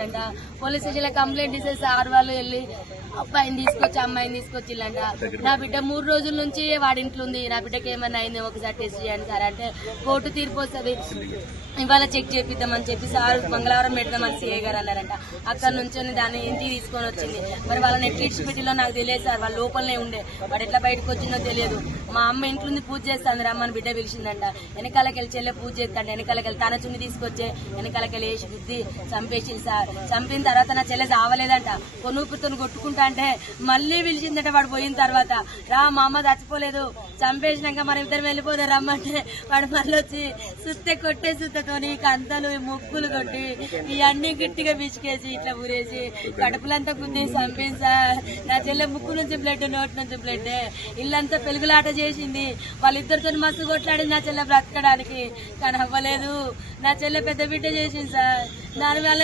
చేసిందంట. Police station లో complaint ఇస్తే సార్ వాళ్ళు వెళ్ళి అబ్బాయిని తీసుకొచ్చి అమ్మాయిని తీసుకొచ్చిల్లంట. నా బిడ్డ 3 రోజుల నుంచి వాడింట్లో ఉంది, నా బిడ్డకి ఏమన్నా అయింది ఒకసారి టెస్ట్ చేయండి సార్ అంటే కోర్టు తీర్పు వస్తుంది, ఇవాళ చెక్ చేపిద్దామని చెప్పి సార్ మంగళవారం పెడదామని సిఐ గారు అన్నారంట. అక్కడ నుంచి దాన్ని ఇంటికి తీసుకొని వచ్చింది. మరి వాళ్ళని ఎట్లీడ్స్ పెట్టిలో నాకు తెలియదు సార్, వాళ్ళ లోపలనే ఉండే, వాడు ఎట్లా బయటకు వచ్చిందో తెలియదు. మా అమ్మ ఇంట్లో పూజ చేస్తాను రమ్మని బిడ్డ పిలిచిందంట. వెనకాలకెళ్ళి చెల్లె పూజ చేస్తాడు, వెనకాలకెళ్ళి తన చున్ని తీసుకొచ్చే వెనకాలకెళ్ళి వేసి బుద్ధి చంపేసింది సార్. చంపిన తర్వాత నా చెల్లె చావలేదంట, కొనుక్కుతో కొట్టుకుంటా అంటే మళ్ళీ పిలిచిందట. వాడు పోయిన తర్వాత రా మా అమ్మ చచ్చిపోలేదు, చంపేసినాక మనం ఇద్దరు వెళ్ళిపోతే రమ్మంటే వాడు మళ్ళీ వచ్చి సుత్తే కొట్టే సుత్తతోని కంతలు ముగ్గులు కొట్టి ఇవన్నీ గట్టిగా బిచికేసి ఇట్లా ఊరేసి కడుపులంతా గుద్ది చంపింది సార్. నా చెల్లె ముక్కు నుంచి బ్లడ్, నోటి నుంచి బ్లడ్, ఇల్లంతా పెలుగులాట చేసింది. వాళ్ళిద్దరితో మస్తు కొట్లాడింది నా చెల్లె బ్రతకడానికి, కానీ అవ్వలేదు. నా చెల్లె పెద్ద బిడ్డ చేసింది సార్. దానివల్ల